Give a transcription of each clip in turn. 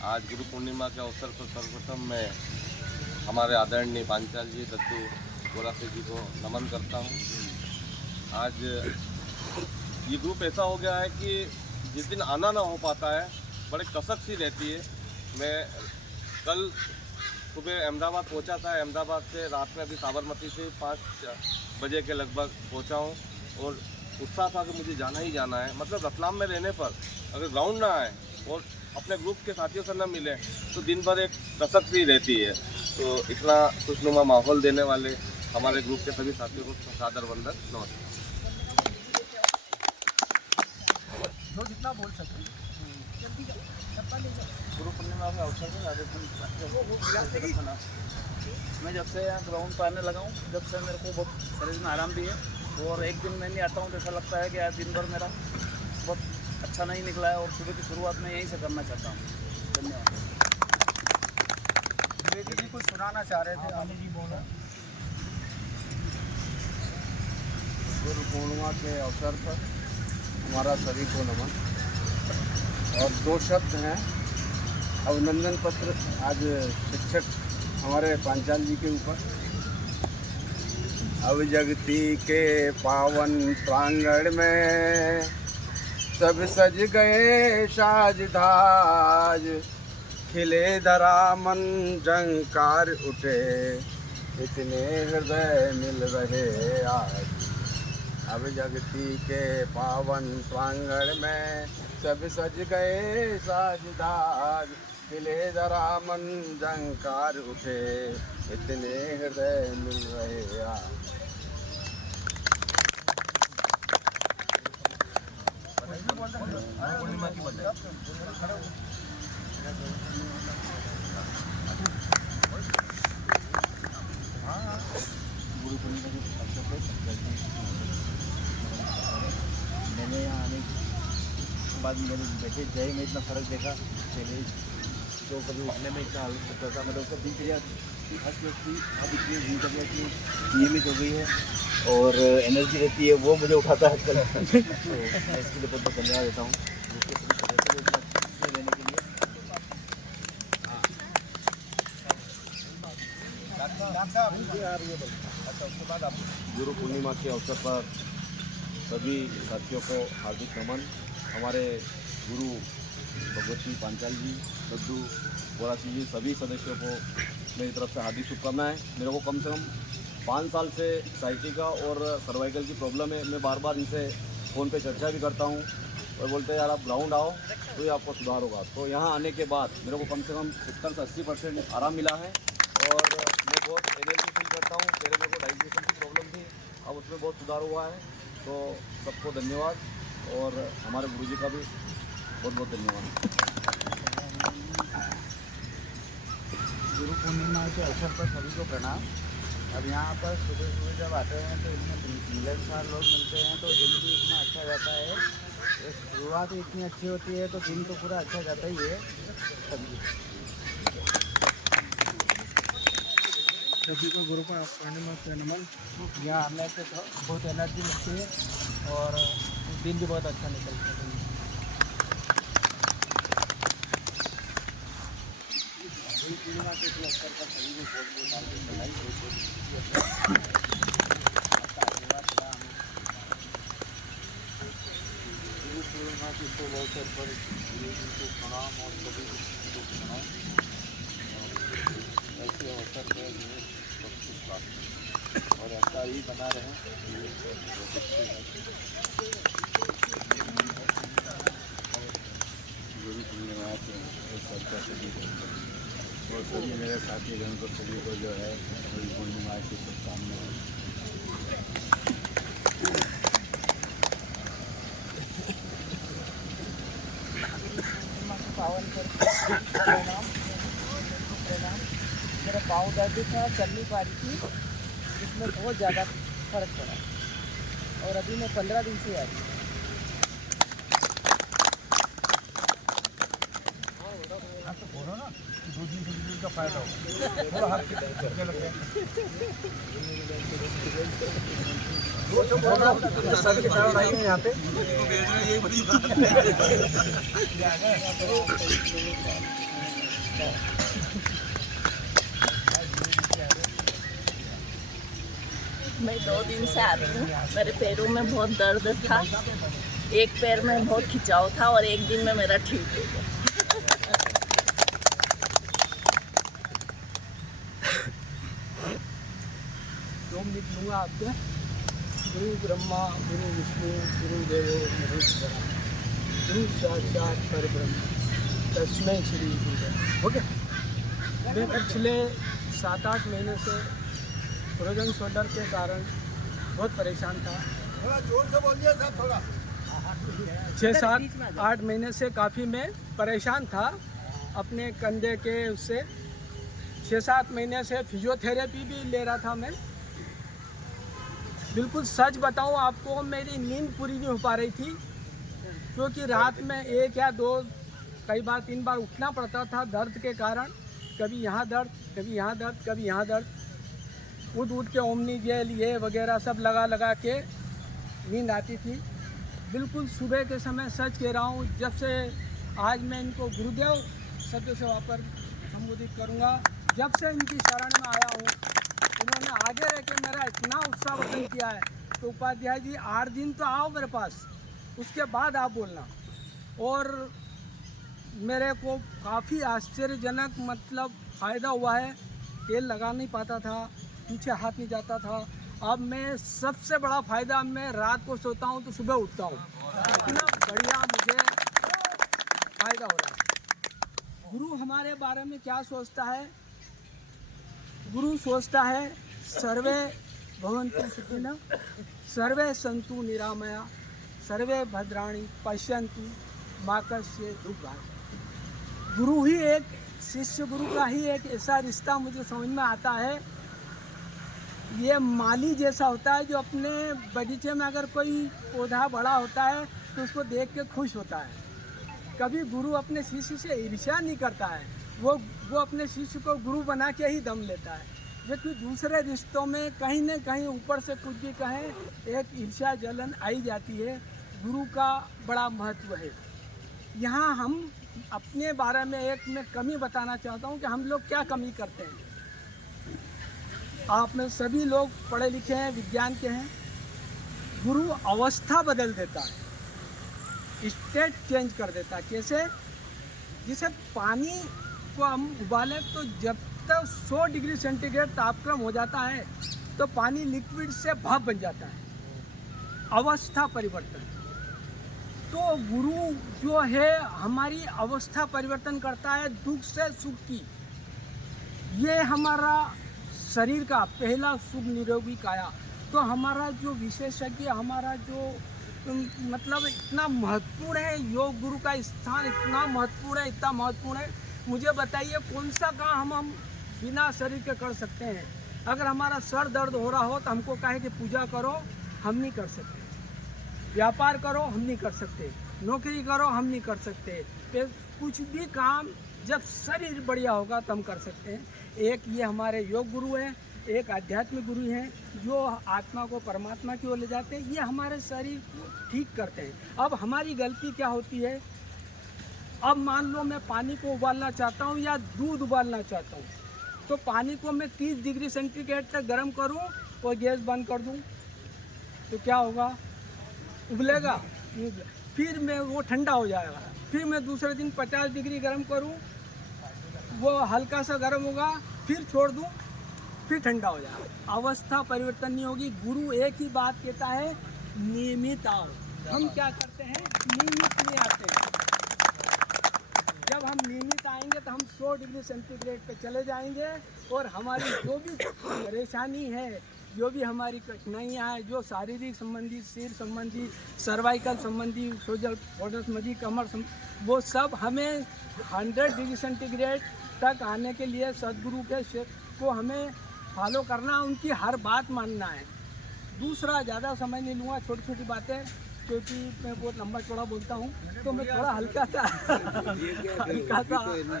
आज गुरु पूर्णिमा के अवसर पर सर्वप्रथम मैं हमारे आदरणीय पांचाल जी दद्दू बोरासी जी को नमन करता हूँ। आज ये ग्रुप ऐसा हो गया है कि जिस दिन आना ना हो पाता है, बड़े कसक सी रहती है। मैं कल सुबह अहमदाबाद पहुंचा था। अहमदाबाद से रात में अभी साबरमती से 5 बजे के लगभग पहुंचा हूं और उत्साह था कि मुझे जाना ही जाना है। मतलब रतलाम में रहने पर अगर ग्राउंड ना आए और अपने ग्रुप के साथियों से न मिले तो दिन भर एक कसक सी रहती है। तो इतना खुशनुमा माहौल देने वाले हमारे ग्रुप के सभी साथियों को सादर वंदन, नमस्कार। जो जितना बोल सकते गुरु पूर्णिमा के अवसर पर मैं जब से यहाँ ग्राउंड पर आने लगा हूँ, जब से मेरे को बहुत शरीर में आराम भी है। और एक दिन मैं नहीं आता हूँ तो ऐसा लगता है कि आज दिन भर मेरा बहुत अच्छा नहीं निकला है और सुबह की शुरुआत मैं यहीं से करना चाहता हूँ। धन्यवाद। जी कुछ सुनाना चाह रहे थे, आने जी बोला। गुरु पूर्णिमा के अवसर पर हमारा सभी को नमन। और 2 शब्द हैं अभिनंदन पत्र आज शिक्षक हमारे पांचाल जी के ऊपर। अब जगती के पावन प्रांगण में सब सज गए साज धाज, खिले धरा मन झंकार उठे, इतने हृदय मिल रहे आज। अब जगती के पावन प्रांगण में सब सज गए साज धाज, खिले धरा मन झंकार उठे, इतने हृदय मिल रहे आज। पूर्णिमा की बधाई। गुरु पूर्णिमा के अवसर पर मैंने यहाँ आने के बाद मेरे बेटे जय में इतना फ़र्क देखा। पहले तो कभी उठने में इतना आलस होता था, मतलब उसका दिनचर्या की खासियत थी, अब इतनी दिनचर्या की नियमित हो गई है और एनर्जी रहती है, वो मुझे उठाता है आजकल। तो मैं इसके लिए बहुत बहुत धन्यवाद देता हूँ ग्रुप के सभी सदस्यों को इतना खुशी देने के लिए। गुरु पूर्णिमा के अवसर पर सभी साथियों को हार्दिक नमन। हमारे गुरु भगवती पांचाल जी दद्दू बोरासी जी सभी सदस्यों को मेरी तरफ से हार्दिक शुभकामनाएं। मेरे को कम से कम 5 साल से साइटिका और सर्वाइकल की प्रॉब्लम है। मैं बार बार इनसे फ़ोन पे चर्चा भी करता हूँ और बोलते हैं यार आप ग्राउंड आओ तो ही आपको सुधार होगा। तो यहाँ आने के बाद मेरे को कम से कम 70 से 80% आराम मिला है और मैं बहुत एनर्जी फील करता हूँ। पहले मेरे को डाइजेशन की प्रॉब्लम थी, अब उसमें बहुत सुधार हुआ है। तो सबको धन्यवाद और हमारे गुरुजी का भी बहुत बहुत धन्यवाद। गुरु पूर्णिमा के अवसर पर सभी को प्रणाम। अब यहाँ पर सुबह सुबह जब आते हैं तो इनमें मिलनसार लोग मिलते हैं तो दिन भी इतना अच्छा जाता है। शुरुआत इतनी अच्छी होती है तो दिन तो पूरा अच्छा जाता ही है। सभी को गुरु पूर्णिमा के नमन। यहाँ आने से तो बहुत एनर्जी मिलती है और दिन भी बहुत अच्छा निकलता है। गुरु पूर्णिमा के अवसर पर सभी को बहुत बहुत हार्दिक बधाई, बहुत बहुत आपका आशीर्वाद रहा हमें। गुरु पूर्णिमा के शुभ अवसर पर गुरु जी को प्रणाम और सभी को प्रणाम। ऐसे अवसर पर सब कुछ प्राप्त और ऐसा ही बना रहे। गुरु पूर्णिमा के अवसर पर सभी और सभी मेरे साथी जन को सभी को जो है गुरु पूर्णिमा की शुभकामनाएं। पावन प्रणाम। मेरा पाँव दर्द था, चल नहीं पा रही थी, इसमें बहुत ज़्यादा फर्क पड़ा और अभी मैं 15 दिन से आ रही हूँ। आप तो बोलो ना कि 2 दिन 3 दिन का फायदा होगा, थोड़ा हाथ के लग गया। सर के कारण आई है यहाँ पे। मैं 2 दिन से आ रही हूँ। मेरे पैरों में बहुत दर्द था, एक पैर में बहुत खिंचाव था और एक दिन में मेरा ठीक हो गया। ओम लिख लूँगा आपके। गुरु ब्रह्मा गुरु विष्णु गुरु देवो महेश्वरा गुरु साक्षात परब्रह्म तस्मै श्री गुरुदेव। ओके। मैं पिछले 7-8 महीने से फ्रोजन शोल्डर के कारण बहुत परेशान था। थोड़ा जोर से बोलिए साहब, थोड़ा 6-7-8 महीने से काफ़ी मैं परेशान था अपने कंधे के उससे। 6-7 महीने से फिजियोथेरेपी भी ले रहा था मैं। बिल्कुल सच बताऊं आपको, मेरी नींद पूरी नहीं हो पा रही थी, क्योंकि रात में 1 या 2 कई बार 3 बार उठना पड़ता था दर्द के कारण। कभी यहाँ दर्द, कभी यहाँ दर्द, कभी यहाँ दर्द। उठ के ओमनी जेल ये वगैरह सब लगा के नींद आती थी। बिल्कुल सुबह के समय सच कह रहा हूँ, जब से आज मैं इनको गुरुदेव शब्द से वापर संबोधित करूँगा, जब से इनकी शरण में आया हूँ, उन्होंने आगे रह के मेरा इतना उत्साहवर्धन किया है। तो उपाध्याय जी 8 दिन तो आओ मेरे पास, उसके बाद आप बोलना। और मेरे को काफ़ी आश्चर्यजनक मतलब फ़ायदा हुआ है। तेल लगा नहीं पाता था, पीछे हाथ नहीं जाता था। अब मैं सबसे बड़ा फ़ायदा, मैं रात को सोता हूँ तो सुबह उठता हूँ। इतना बढ़िया मुझे फ़ायदा हो रहा है। गुरु हमारे बारे में क्या सोचता है? गुरु सोचता है सर्वे भवन्तु सुखिनः, सर्वे सन्तु निरामया, सर्वे भद्राणि पश्यन्तु मा कश्चित् दुःखभाग्। गुरु ही एक, शिष्य गुरु का ही एक ऐसा रिश्ता मुझे समझ में आता है। ये माली जैसा होता है जो अपने बगीचे में अगर कोई पौधा बड़ा होता है तो उसको देख के खुश होता है। कभी गुरु अपने शिष्य से ईर्ष्या नहीं करता है, वो अपने शिष्य को गुरु बना के ही दम लेता है। जबकि दूसरे रिश्तों में कहीं न कहीं ऊपर से कुछ भी कहें, एक ईर्ष्या जलन आई जाती है। गुरु का बड़ा महत्व है। यहाँ हम अपने बारे में एक मैं कमी बताना चाहता हूँ कि हम लोग क्या कमी करते हैं। आप में सभी लोग पढ़े लिखे हैं, विज्ञान के हैं। गुरु अवस्था बदल देता है, स्टेट चेंज कर देता है। कैसे? जिसे पानी को हम उबालें तो जब तक 100 डिग्री सेंटीग्रेड तापक्रम हो जाता है तो पानी लिक्विड से भाप बन जाता है। अवस्था परिवर्तन। तो गुरु जो है हमारी अवस्था परिवर्तन करता है, दुख से सुख की। ये हमारा शरीर का पहला सुख निरोगी काया। तो हमारा जो विशेषज्ञ, हमारा जो मतलब इतना महत्वपूर्ण है, योग गुरु का स्थान इतना महत्वपूर्ण है, इतना महत्वपूर्ण है। मुझे बताइए कौन सा काम हम बिना शरीर के कर सकते हैं? अगर हमारा सर दर्द हो रहा हो तो हमको कहे कि पूजा करो, हम नहीं कर सकते। व्यापार करो, हम नहीं कर सकते। नौकरी करो, हम नहीं कर सकते। कुछ भी काम जब शरीर बढ़िया होगा तो हम कर सकते हैं। एक ये हमारे योग गुरु हैं, एक आध्यात्मिक गुरु हैं जो आत्मा को परमात्मा की ओर ले जाते हैं। ये हमारे शरीर को ठीक करते हैं। अब हमारी गलती क्या होती है? अब मान लो मैं पानी को उबालना चाहता हूँ या दूध उबालना चाहता हूँ, तो पानी को मैं 30 डिग्री सेंटीग्रेड तक गर्म करूँ और गैस बंद कर दूँ तो क्या होगा? उबलेगा। फिर मैं वो ठंडा हो जाएगा। फिर मैं दूसरे दिन 50 डिग्री गर्म करूँ, वो हल्का सा गर्म होगा, फिर छोड़ दूँ, फिर ठंडा हो जाएगा। अवस्था परिवर्तन नहीं होगी। गुरु एक ही बात कहता है, नियमित आओ। हम क्या करते हैं? नियमित नहीं आते हैं। जब हम नियमित आएंगे तो हम 100 डिग्री सेंटीग्रेड पे चले जाएंगे और हमारी जो भी परेशानी है, जो भी हमारी कठिनाइयाँ हैं, जो शारीरिक संबंधी, सिर संबंधी, सर्वाइकल संबंधी, सोजल बॉर्डर संबंधी, कमर वो सब हमें 100 डिग्री सेंटीग्रेड तक आने के लिए सदगुरु के को हमें फॉलो करना, उनकी हर बात मानना है। दूसरा, ज़्यादा समय नहीं लूँगा, छोटी छोटी बातें, क्योंकि मैं बहुत लंबा चौड़ा बोलता हूँ तो मैं थोड़ा हल्का सा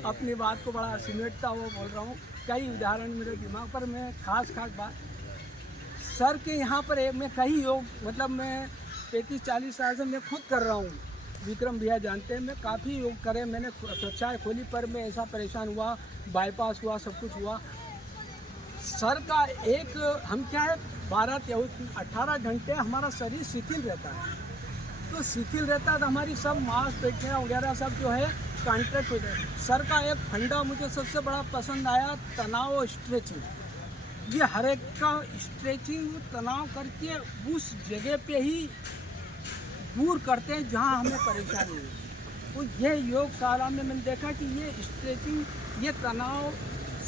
अपनी बात को बड़ा सिमटता हुआ बोल रहा हूँ। कई उदाहरण मेरे दिमाग पर, मैं खास बात सर के यहाँ पर मैं कई योग मतलब मैं 35-40 साल से मैं खुद कर रहा हूँ। विक्रम भैया जानते हैं, मैं काफ़ी योग करे, मैंने कक्षाएँ खोली पर मैं ऐसा परेशान हुआ, बाईपास हुआ, सब कुछ हुआ। सर का एक हम क्या है 18 घंटे हमारा शरीर शिथिल रहता है, तो शिथिल रहता है तो हमारी सब मांसपेशियाँ वगैरह सब जो है कॉन्ट्रैक्ट हो जाए। सर का एक फंडा मुझे सबसे बड़ा पसंद आया, तनाव स्ट्रेचिंग। ये हर एक का स्ट्रेचिंग तनाव करके उस जगह पे ही दूर करते हैं जहाँ हमें परेशानी है। तो ये योगशाला में मैंने देखा कि ये स्ट्रेचिंग, ये तनाव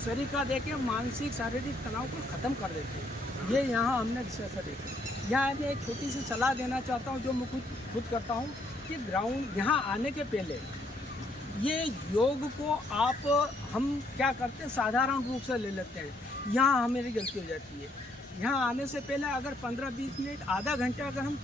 शरीर का देके मानसिक शारीरिक तनाव को ख़त्म कर देते हैं। ये यहाँ हमने रिसर्च देखा। यहाँ मैं एक छोटी सी सलाह देना चाहता हूँ जो मैं खुद करता हूँ कि ग्राउंड यहाँ आने के पहले ये योग को हम क्या करते हैं साधारण रूप से ले लेते हैं। यहाँ हमारी गलती हो जाती है। यहाँ आने से पहले अगर 15-20 मिनट आधा घंटा अगर हम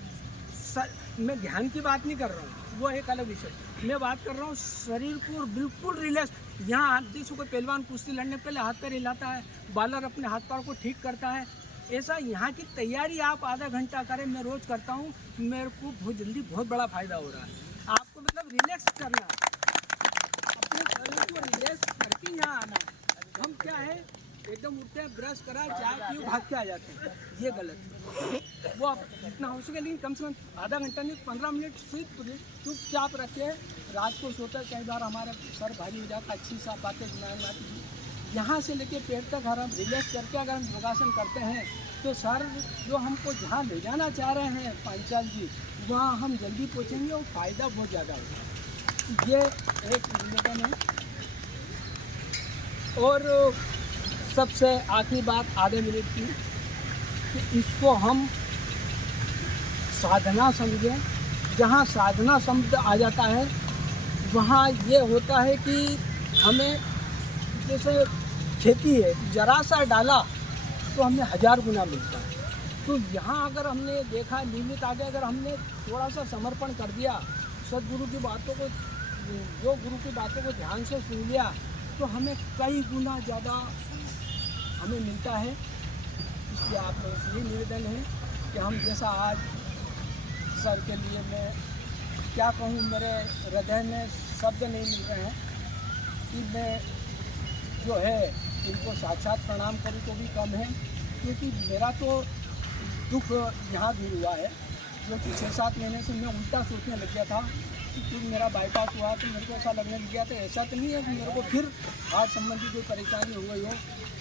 मैं ध्यान की बात नहीं कर रहा हूँ, वो एक अलग विषय, मैं बात कर रहा हूँ शरीर को बिल्कुल रिलैक्स। यहाँ जैसे कोई पहलवान कुश्ती लड़ने पहले हाथ पैर हिलाता है, बालर अपने हाथ पैर को ठीक करता है, ऐसा यहाँ की तैयारी आप आधा घंटा करें। मैं रोज़ करता हूँ, मेरे को बहुत जल्दी बहुत बड़ा फ़ायदा हो रहा है। आपको मतलब रिलैक्स करना, अपने शरीर को रिलैक्स करके यहाँ आना। हम क्या है एकदम उठते हैं, ब्रश करा, चाय पियो, भाग के आ जाते हैं, ये गलत है। वो आप जितना हो सके, लेकिन कम से कम आधा घंटा नहीं 15 मिनट चुपचाप रखे। रात को सोते कई बार हमारा सर भारी हो जाता, अच्छी साफ बातें दिमाग में आती। यहाँ से लेके पेट तक अगर हम रिलैक्स करके अगर हम योगासन करते हैं तो सर जो हमको जहाँ ले जाना चाह रहे हैं पांचाल जी, वहाँ हम जल्दी पहुँचेंगे और फ़ायदा बहुत ज़्यादा होगा। ये एक निवेदन है। और सबसे आखिरी बात आधे मिनट की, कि इसको हम साधना समझें। जहाँ साधना शब्द आ जाता है वहाँ ये होता है कि हमें जैसे खेती है, जरा सा डाला तो हमें 1000 गुना मिलता है। तो यहाँ अगर हमने देखा नियमित आगे अगर हमने थोड़ा सा समर्पण कर दिया, सदगुरु की बातों को, जो गुरु की बातों को ध्यान से सुन लिया, तो हमें कई गुना ज़्यादा हमें मिलता है। इसलिए आप लोगों से ये निवेदन है कि हम जैसा आज सर के लिए मैं क्या कहूँ, मेरे हृदय में शब्द नहीं मिल रहे हैं कि मैं जो है इनको साक्षात प्रणाम करूँ तो भी कम है, क्योंकि मेरा तो दुख यहाँ भी हुआ है, क्योंकि 6-7 महीने से मैं उल्टा सोचने लग गया था कि फिर मेरा बाईपास हुआ तो मेरे को ऐसा लगने लग गया था, ऐसा तो नहीं है कि मेरे को फिर हार्ट संबंधी कोई परेशानी हो गई हो।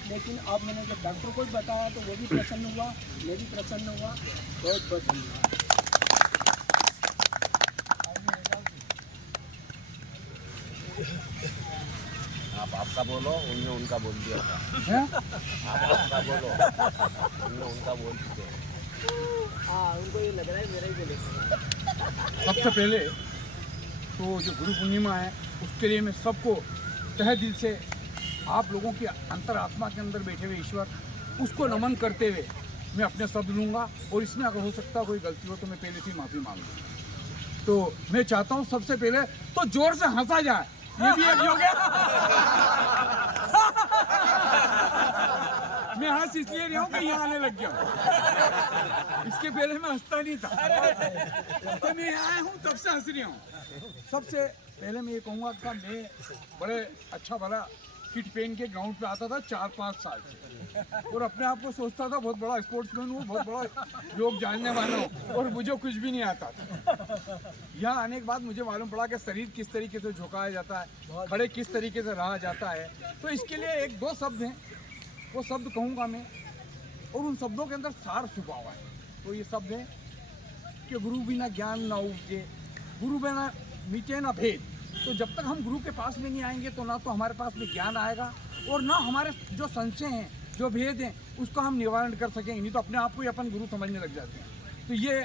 लेकिन अब मैंने जब डॉक्टर को भी बताया तो वो भी प्रसन्न हुआ, मैं भी प्रसन्न हुआ। बहुत बहुत धन्यवाद। आप आपका बोलो, उनने उनका बोल दिया था। हैं? आप आपका बोलो, उनने उनका बोल चुके हैं। हाँ, उनको ये लग रहा है मेरा ही बोले। सबसे पहले तो जो गुरु पूर्णिमा है उसके लिए मैं सबको तहे दिल से आप लोगों की अंतरात्मा के अंदर बैठे हुए ईश्वर, उसको नमन करते हुए मैं अपने शब्द लूँगा। और इसमें अगर हो सकता कोई गलती हो तो मैं पहले से ही माफ़ी मांगूंगा। तो मैं चाहता हूँ सबसे पहले तो जोर से हंसा जाए, ये भी एक योग है। मैं हंस इसलिए रहा हूँ कि यहाँ आने लग गया हूँ, इसके पहले मैं हंसता नहीं था, तो मैं यहाँ आया हूँ तब से हंस रहा हूँ। सबसे पहले मैं ये कहूँगा कि मैं बड़े अच्छा भला किट पहन के ग्राउंड पे आता था 4-5 साल से, और अपने आप को सोचता था बहुत बड़ा स्पोर्ट्समैन हूँ, बहुत बड़ा योग जानने वाला हूँ, और मुझे कुछ भी नहीं आता था। यहाँ आने के बाद मुझे मालूम पड़ा कि शरीर किस तरीके से झुकाया जाता है, खड़े किस तरीके से रहा जाता है। तो इसके लिए 1-2 शब्द हैं, वो शब्द कहूँगा मैं, और उन शब्दों के अंदर सार छुपा हुआ है। तो ये शब्द है कि गुरु बिना ज्ञान न उपजे, गुरु बिना मिटे न भेद। तो जब तक हम गुरु के पास में नहीं आएंगे तो ना तो हमारे पास में ज्ञान आएगा, और ना हमारे जो संशय हैं, जो भेद हैं, उसका हम निवारण कर सकेंगे। नहीं तो अपने आप को ही अपन गुरु समझने लग जाते हैं। तो ये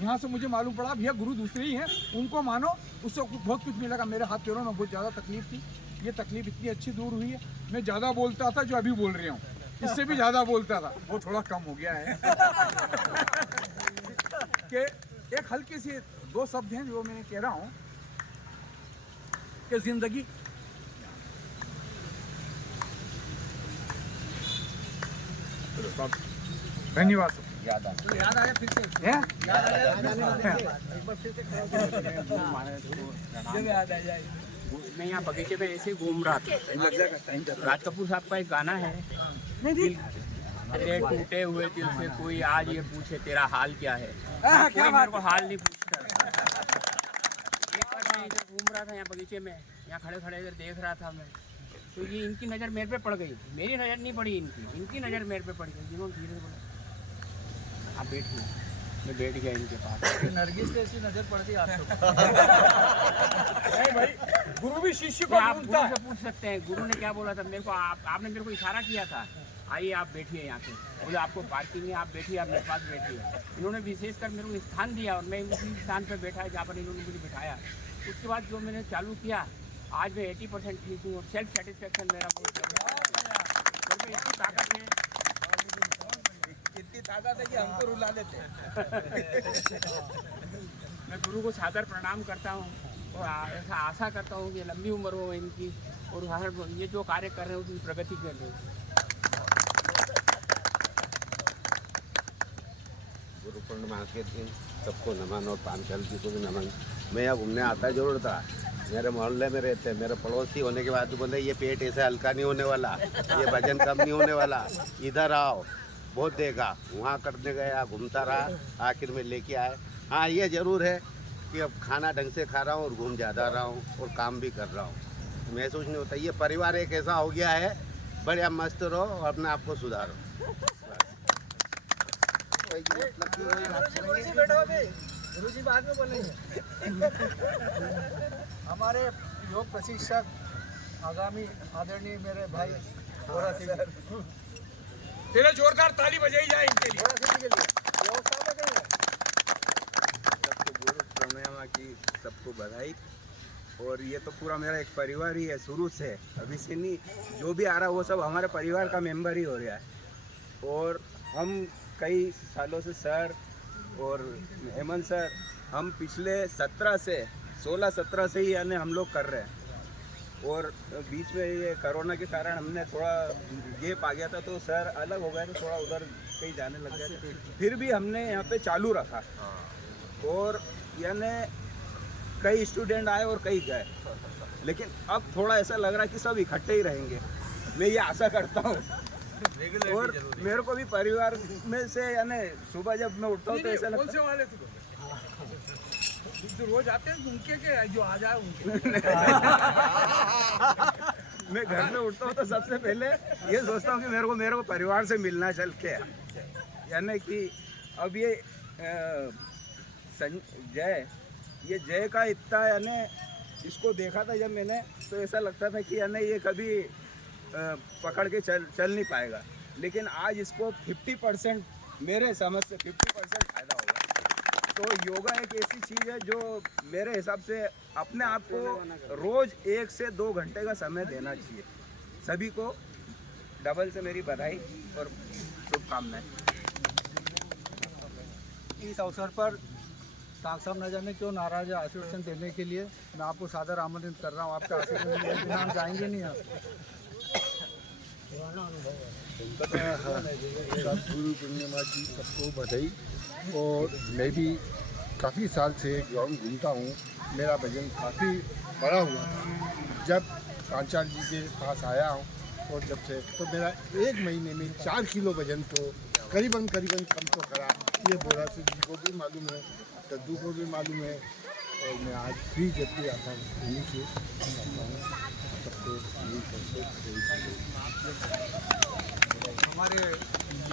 यहाँ से मुझे मालूम पड़ा भैया गुरु दूसरे ही हैं, उनको मानो, उससे बहुत कुछ मिलेगा। मेरे हाथ पैरों में बहुत ज़्यादा तकलीफ थी, ये तकलीफ इतनी अच्छी दूर हुई है। मैं ज़्यादा बोलता था, जो अभी बोल रहा हूँ इससे भी ज़्यादा बोलता था, वो थोड़ा कम हो गया है। कि एक हल्की सी 2 शब्द हैं जो मैं कह रहा हूँ कि जिंदगी धन्यवाद। याद आ तो याद आया फिर से याद आ जाए एक बार फिर से याद आ जाए। मैं यहाँ बगीचे में ऐसे घूम रहा था। राज कपूर साहब का एक गाना है, दिल तेरे टूटे हुए दिल से कोई आज ये पूछे तेरा हाल क्या है। कोई मेरे को हाल नहीं पूछता। एक बार मैं इधर घूम रहा था यहाँ बगीचे में, यहाँ खड़े खड़े इधर देख रहा था मैं, तो ये इनकी नज़र मेरे पे पड़ गई। मेरी नज़र नहीं पड़ी, इनकी नज़र मेरे पे पड़ गई। जिन्होंने धीरे से बोला आप बैठिए, मैं बैठ गया इनके पास। नरगिस से ऐसी नजर पड़ती है आपको? नहीं भाई, गुरु भी शिष्य को आप ढूंढता गुरु है। से पूछ सकते हैं, गुरु ने क्या बोला था मेरे को। आपने मेरे को इशारा किया था, आइए आप बैठिए यहाँ पे, बोले आपको पार्किंग है, आप बैठिए, आप मेरे पास बैठिए। इन्होंने विशेषकर मेरे को स्थान दिया और मैं उसी स्थान पे बैठा जहाँ पर इन्होंने मुझे बिठाया। उसके बाद जो मैंने चालू किया, आज मैं 80% ठीक हूँ और सेल्फ सेटिस्फेक्शन मेरा बहुत ज़्यादा है। इतनी ताकत है, इतनी ताकत है कि हमको रुला देते हैं। मैं गुरु को सादर प्रणाम करता हूँ और ऐसा आशा करता हूँ कि लंबी उम्र हो इनकी और हर ये जो कार्य कर रहे हैं उसकी प्रगति कर रहे हैं। गुरु पूर्णिमा के दिन सबको नमन और पांचाल जी को भी नमन। मैं यहाँ घूमने आता जरूर था, मेरे मोहल्ले में रहते, मेरे पड़ोसी होने के बाद बोले ये पेट ऐसे हल्का नहीं होने वाला, ये वजन कम नहीं होने वाला, इधर आओ। बहुत देखा, वहाँ करने गया, घूमता रहा, आखिर में लेके आए। हाँ ये ज़रूर है कि अब खाना ढंग से खा रहा हूँ और घूम ज़्यादा रहा हूँ और काम भी कर रहा हूँ, महसूस नहीं होता। ये परिवार एक ऐसा हो गया है, बढ़िया मस्त रहो और अपने आप को सुधारो। गुरु जी बाद में बोलेंगे। हमारे योग प्रशिक्षक आगामी आदरणीय मेरे भाई बोरा सिंह तेरे जोरदार ताली बजाई जाए इनके लिए। बोरा सिंह के लिए व्यवस्था में करेंगे। सबको गुरु पूर्णिमा की सबको बधाई। और ये तो पूरा मेरा एक परिवार ही है शुरू से, अभी से नहीं। जो भी आ रहा है वो सब हमारे परिवार का मेंबर ही हो रहा है। और हम कई सालों से सर और हेमंत सर, हम पिछले 16-17 से ही यानी हम लोग कर रहे हैं। और बीच में ये कोरोना के कारण हमने थोड़ा गैप आ गया था, तो सर अलग हो गए तो थोड़ा उधर कहीं जाने लग गए थे। फिर भी हमने यहाँ पे चालू रखा और यानी कई स्टूडेंट आए और कई गए, लेकिन अब थोड़ा ऐसा लग रहा है कि सब इकट्ठे ही रहेंगे, मैं ये आशा करता हूँ। और मेरे को भी परिवार में से यानी सुबह जब मैं उठता हूँ तो ऐसा लगता है वाले से जो रोज आते हैं उनके के जो आ जाए उनके। मैं घर में उठता हूँ तो सबसे पहले ये सोचता हूँ कि मेरे को परिवार से मिलना चल के, यानी कि अब ये जय का इतना यानी इसको देखा था जब मैंने, तो ऐसा लगता था कि यानी ये कभी पकड़ के चल नहीं पाएगा, लेकिन आज इसको 50% मेरे समझ से 50% फायदा होगा। तो योगा एक ऐसी चीज़ है जो मेरे हिसाब से अपने आप को रोज़ 1 से 2 घंटे का समय देना चाहिए। सभी को डबल से मेरी बधाई और शुभकामनाएं। इस अवसर पर ताक साहब न जाने क्यों नाराज है, आशीर्वाद देने के लिए मैं आपको सादर आमंत्रित कर रहा हूँ। आपके आशीर्वाद के बिना हम जाएंगे नहीं यहाँ। गुरु पूर्णिमा की सबको बधाई। और मैं भी काफ़ी साल से ग्राउंड घूमता हूँ, मेरा वजन काफ़ी बड़ा हुआ था। जब पांचाल जी के पास आया हूँ और जब से तो मेरा 1 महीने में 4 किलो वजन तो करीबन कम तो करा। ये बोरा सिंह जी को भी मालूम है, दद्दू को भी मालूम है। और मैं आज भी जब भी आता हूँ उन्हीं से आता हूँ, सबको यही करते। हमारे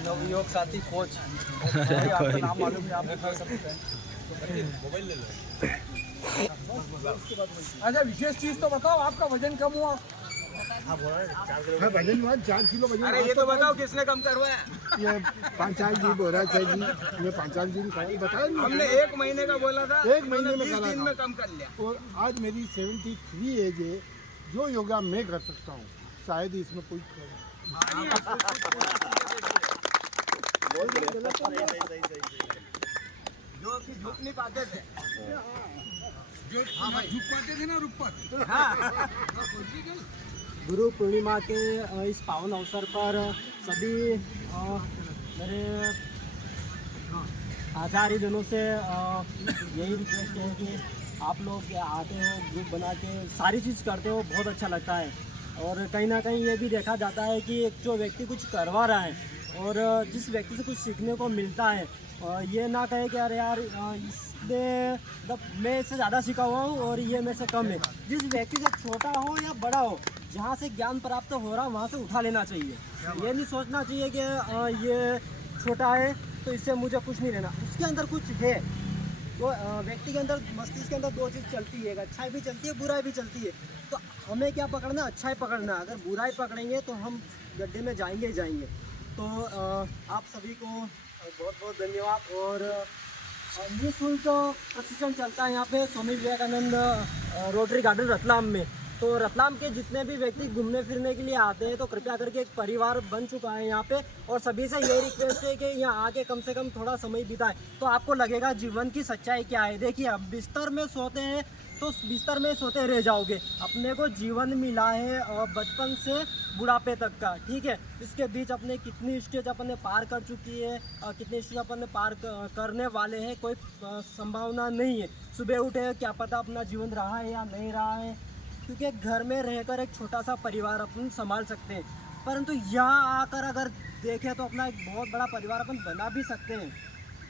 नवयोग साथी कोच आपका नाम मालूम है, आप बता सकते हैं। अच्छा विशेष चीज तो बताओ, आपका वजन कम हुआ? हाँ वजन हुआ 4 किलो वजन। अरे ये तो बताओ किसने कम करवाया? ये पांचाल जी बोरा जी, मैं पांचाल जी ने बताया नहीं। हमने 1 महीने का बोला था, 1 महीने में 20 करा दिन था। में कम कर लिया। और आज मेरी 73 एज है। जो योगा मैं कर सकता हूँ शायद ही इसमें कोई जो कि झुक नहीं पाते थे, जो झुक पाते थे ना, रुक पाते। गुरु पूर्णिमा के इस पावन अवसर पर सभी मेरे आचार्य जनों से यही रिक्वेस्ट है कि आप लोग आते हो ग्रुप बना के सारी चीज़ करते हो, बहुत अच्छा लगता है। और कहीं ना कहीं ये भी देखा जाता है कि एक जो व्यक्ति कुछ करवा रहा है और जिस व्यक्ति से कुछ सीखने को मिलता है, ये ना कहे कि अरे यार इसने मैं इससे ज़्यादा सीखा हुआ हूँ और ये मेरे से कम है। जिस व्यक्ति से छोटा हो या बड़ा हो, जहाँ से ज्ञान प्राप्त हो रहा वहाँ से उठा लेना चाहिए। ये नहीं सोचना चाहिए कि ये छोटा है तो इससे मुझे कुछ नहीं लेना। उसके अंदर कुछ है, तो व्यक्ति के अंदर, मस्तिष्क के अंदर दो चीज़ चलती है, अच्छाई भी चलती है, बुराई भी चलती है। तो हमें क्या पकड़ना, अच्छाई पकड़ना। अगर बुराई पकड़ेंगे तो हम गड्ढे में जाएंगे ही जाएंगे। तो आप सभी को बहुत बहुत धन्यवाद। और निःशुल्क प्रशिक्षण चलता है यहाँ पे स्वामी विवेकानंद रोटरी गार्डन रतलाम में। तो रतलाम के जितने भी व्यक्ति घूमने फिरने के लिए आते हैं तो कृपया करके एक परिवार बन चुका है यहाँ पे। और सभी से यही रिक्वेस्ट है कि यहाँ आके कम से कम थोड़ा समय बिताएं, तो आपको लगेगा जीवन की सच्चाई क्या है। देखिए, अब बिस्तर में सोते हैं तो बिस्तर में सोते रह जाओगे। अपने को जीवन मिला है बचपन से बुढ़ापे तक का, ठीक है। इसके बीच अपने कितनी स्टेज अपने पार कर चुकी है, कितनी स्टेज अपने पार करने वाले हैं, कोई संभावना नहीं है। सुबह उठे क्या पता अपना जीवन रहा है या नहीं रहा है, क्योंकि घर में रहकर एक छोटा सा परिवार अपन संभाल सकते हैं, परंतु यहाँ आकर अगर देखें तो अपना एक बहुत बड़ा परिवार अपन बना भी सकते हैं।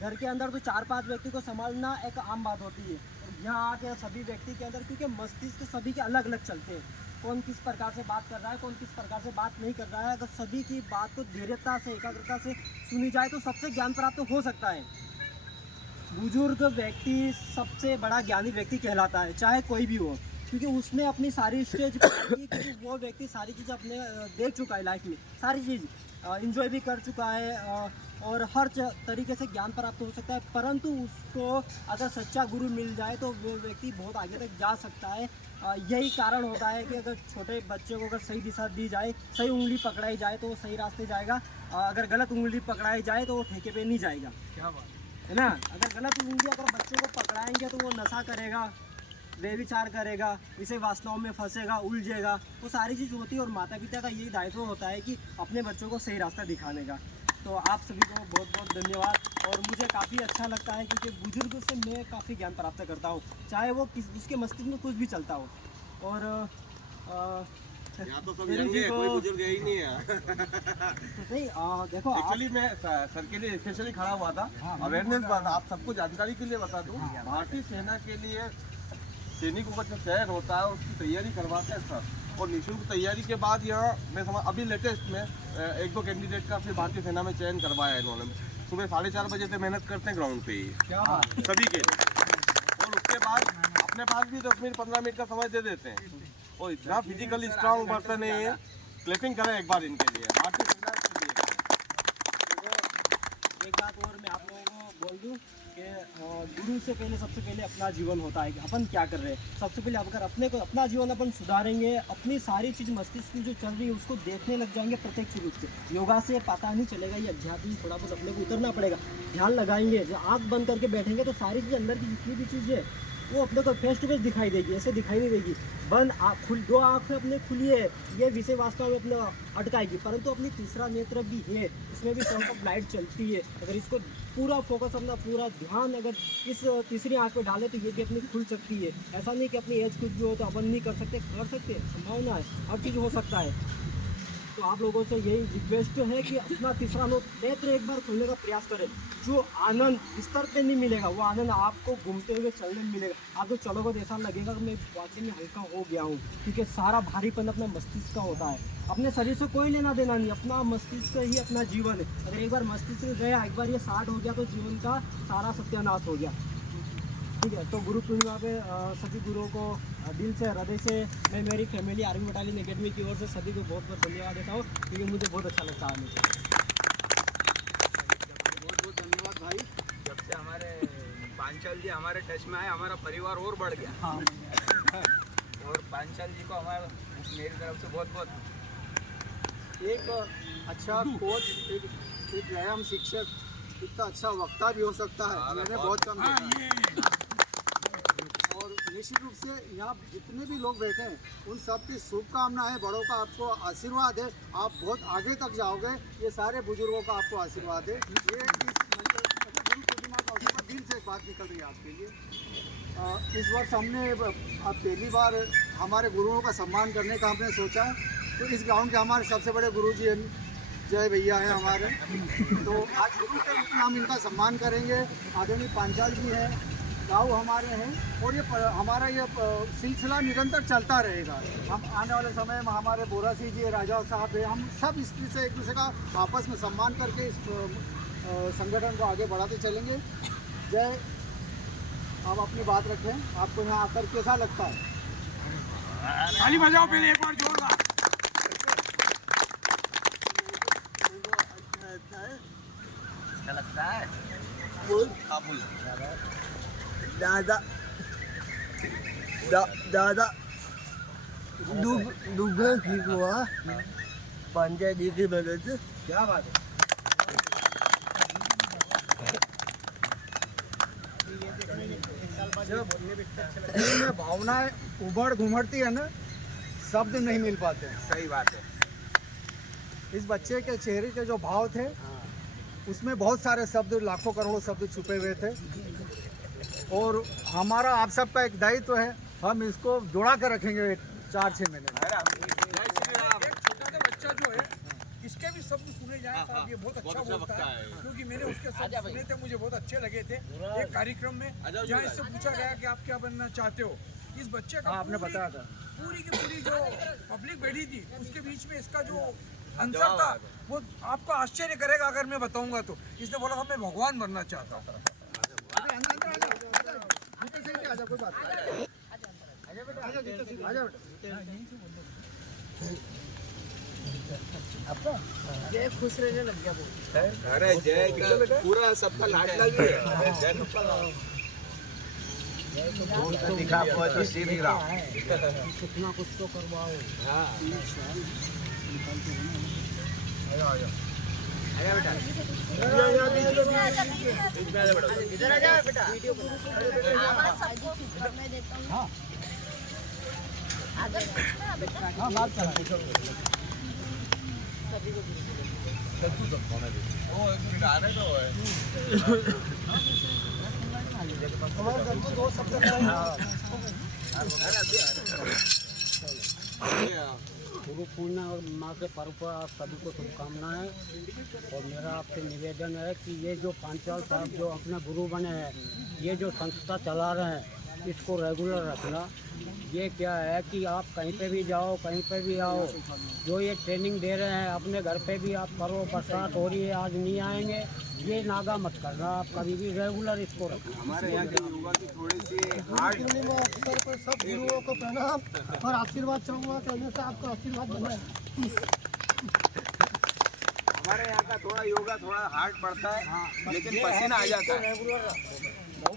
घर के अंदर तो 4-5 व्यक्ति को संभालना एक आम बात होती है, और यहाँ आके सभी व्यक्ति के अंदर, क्योंकि मस्तिष्क सभी के अलग अलग चलते हैं, कौन किस प्रकार से बात कर रहा है, कौन किस प्रकार से बात नहीं कर रहा है। अगर सभी की बात को धैर्यता से, एकाग्रता से सुनी जाए तो सबसे ज्ञान प्राप्त हो सकता है। बुजुर्ग व्यक्ति सबसे बड़ा ज्ञानी व्यक्ति कहलाता है, चाहे कोई भी हो, क्योंकि उसने अपनी सारी स्टेज क्योंकि वो व्यक्ति सारी चीज़ अपने देख चुका है लाइफ में, सारी चीज़ एंजॉय भी कर चुका है और हर तरीके से ज्ञान प्राप्त हो सकता है। परंतु उसको अगर सच्चा गुरु मिल जाए तो वो व्यक्ति बहुत आगे तक जा सकता है। यही कारण होता है कि अगर छोटे बच्चे को अगर सही दिशा दी जाए, सही उंगली पकड़ाई जाए तो वो सही रास्ते जाएगा। अगर गलत उंगली पकड़ाई जाए तो वो ठेके पे नहीं जाएगा। क्या बात है ना। अगर गलत उंगली अगर बच्चे को पकड़ाएंगे तो वो नशा करेगा, व्यभिचार करेगा, विषय वासनाओं में फंसेगा, उलझेगा, वो सारी चीज़ होती है। और माता पिता का यही दायित्व होता है कि अपने बच्चों को सही रास्ता दिखाने का। तो आप सभी को बहुत बहुत धन्यवाद। और मुझे काफ़ी अच्छा लगता है क्योंकि बुजुर्ग से मैं काफ़ी ज्ञान प्राप्त करता हूँ, चाहे वो उसके मस्तिष्क में कुछ भी चलता हो। और यहाँ तो सब यंग है, कोई बुजुर्ग ही नहीं है। नहीं, देखो एक्चुअली मैं सर के लिए स्पेशली खड़ा हुआ था, अवेयरनेस बात। आप सबको जानकारी के लिए बता दूं, भारतीय सेना के लिए सैनिकों का जो चयन होता है उसकी तैयारी करवाते हैं सर। और निःशुल्क तैयारी के बाद यहाँ मैं समझ अभी लेटेस्ट में 1-2 कैंडिडेट का फिर भारतीय सेना में चयन करवाया है इन्होंने। सुबह 4:30 बजे से मेहनत करते हैं ग्राउंड पे ही सभी के। और उसके बाद अपने पास भी 10 मिनट 15 मिनट का समय दे देते हैं। और इतना फिजिकली स्ट्रांग पर्सन है ये, क्लैपिंग करें एक बार इनके लिए, भारतीय सेना के लिए। एक बात और मैं आप लोगों को बोल दूं कि गुरु से पहले सबसे पहले अपना जीवन होता है कि अपन क्या कर रहे हैं। सबसे पहले अगर अपने को अपना जीवन अपन सुधारेंगे, अपनी सारी चीज़ मस्तिष्क में जो चल रही है उसको देखने लग जाएंगे प्रत्यक्ष रूप से। योगा से पता नहीं चलेगा, ये अध्यात्म थोड़ा बहुत अपने को उतरना पड़ेगा। ध्यान लगाएंगे, जो आँख बंद करके बैठेंगे तो सारी चीज़ अंदर की जितनी भी चीज़ है वो अपने को फेस टू फेस दिखाई देगी, ऐसे दिखाई नहीं देगी। बंद दो आँखें अपने खुली है, ये विषय वास्तव में अपने अटकाएगी, परंतु अपनी तीसरा नेत्र भी है, इसमें भी सोर्स ऑफ लाइट चलती है। अगर इसको पूरा फोकस, अपना पूरा ध्यान अगर इस तीसरी आँख पे डाले तो ये भी अपनी खुल सकती है। ऐसा नहीं कि अपनी एज कुछ भी हो तो अपन नहीं कर सकते, कर सकते, संभावना है, हर चीज़ हो सकता है। तो आप लोगों से यही रिक्वेस्ट है कि अपना तीसरा नेत्र एक बार खोलने का प्रयास करें। जो आनंद बिस्तर पे नहीं मिलेगा वो आनंद आपको घूमते हुए चलने में मिलेगा। आप जो चलोगे तो ऐसा लगेगा कि मैं वाकई में हल्का हो गया हूँ, क्योंकि सारा भारीपन अपना मस्तिष्क का होता है। अपने शरीर से कोई लेना देना नहीं, अपना मस्तिष्क ही अपना जीवन है। अगर एक बार मस्तिष्क गया, एक बार ये स्टार्ट हो गया तो जीवन का सारा सत्यानाश हो गया। ठीक है, तो गुरु पूर्णिमा पे सभी गुरुओं को दिल से, हृदय से मैं मेरी फैमिली आर्मी बटालियन एकेडमी की ओर से सभी को बहुत बहुत धन्यवाद देता हूँ, क्योंकि मुझे बहुत अच्छा लगता है। मुझे बहुत बहुत धन्यवाद भाई। जब से हमारे पांचाल जी हमारे टच में आए, हमारा परिवार और बढ़ गया। हाँ। और पांचाल जी को हमारा मेरी तरफ से बहुत बहुत। एक अच्छा कोच, एक व्यायाम शिक्षक इतना अच्छा वक्ता भी हो सकता है, मैंने बहुत कम देखा है। और निश्चित रूप से यहाँ जितने भी लोग बैठे हैं उन सब की शुभकामना है, बड़ों का आपको आशीर्वाद है, आप बहुत आगे तक जाओगे। ये सारे बुजुर्गों का आपको आशीर्वाद है। ये इस गुरु दिल से एक बात निकल रही है आपके लिए। इस वर्ष हमने पहली बार हमारे गुरुओं का सम्मान करने का हमने सोचा। तो इस ग्राउंड के हमारे सबसे बड़े गुरुजी जय भैया हैं हमारे, तो आज गुरु के रूप में हम इनका सम्मान करेंगे। आदरणीय पांचाल जी हैं, राव हमारे हैं, और ये हमारा ये सिलसिला निरंतर चलता रहेगा। हम आने वाले समय में हमारे बोरा सिंह जी, राजा साहब हैं, हम सब इस से एक दूसरे का आपस में सम्मान करके इस संगठन को आगे बढ़ाते चलेंगे। जय, आप अपनी बात रखें। आपको यहाँ आकर कैसा लगता है? ताली बजाओ पहले एक बार जोरदार। क्या लगता है? दादा दादा दुर्गा ठीक हुआ पंचायत जी की मदद से। क्या बात है? जब दिल में भावनाएं उभड़ घुमड़ती है ना, शब्द नहीं मिल पाते हैं। सही बात है। इस बच्चे के चेहरे के जो भाव थे, उसमें बहुत सारे शब्द, लाखों करोड़ों शब्द छुपे हुए थे। और हमारा आप सबका एक दायित्व है, हम इसको जोड़ा कर रखेंगे 4-6 महीने में। एक छोटा सा बच्चा जो है, इसके भी शब्द सुने जाए साहब, ये बहुत अच्छा बोलता है, क्योंकि मैंने उसके शब्द सुने थे, मुझे बहुत अच्छे लगे थे। एक कार्यक्रम में जहाँ इससे पूछा गया कि आप क्या बनना चाहते हो, इस बच्चे का आपने बताया था पूरी की पूरी जो पब्लिक बैठी थी, उसके बीच में इसका जो आंसर था वो आपको आश्चर्य करेगा अगर मैं बताऊंगा तो। इसने बोला था मैं भगवान बनना चाहता हूँ। जय खुश रहने लग गया वो। अरे जय का पूरा सबका लाडला भी है। जय दिखा तो श्री राम। कितना कुछ तो करवाओ। इधर आ जाओ बेटा। आवाज सबको मैं देता हूँ। हाँ, बात कर गुरु पूर्णिमा के पर्व पर आप सभी को शुभकामनाएं। और मेरा आपसे निवेदन है कि ये जो पांचाल साहब जो अपने गुरु बने हैं, ये जो संस्था चला रहे हैं, इसको रेगुलर रखना। ये क्या है कि आप कहीं पे भी जाओ, कहीं पे भी आओ, जो ये ट्रेनिंग दे रहे हैं अपने घर पे भी आप करो। बरसात हो रही है, आज नहीं आएंगे, ये नागा मत करना, आप कभी भी रेगुलर इसको रखना। हमारे यहाँ के युवा की थोड़ी सी हार्ड अवसर पर सब गुरुओं को प्रणाम और आशीर्वाद चाहूँगा कहने से आपको आशीर्वाद बना। हमारे यहाँ का थोड़ा योगा थोड़ा हार्ड पड़ता है, लेकिन पसीना आ जाता है। राव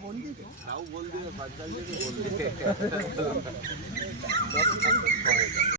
बोल दिए, पांचाल जी बोल दिए।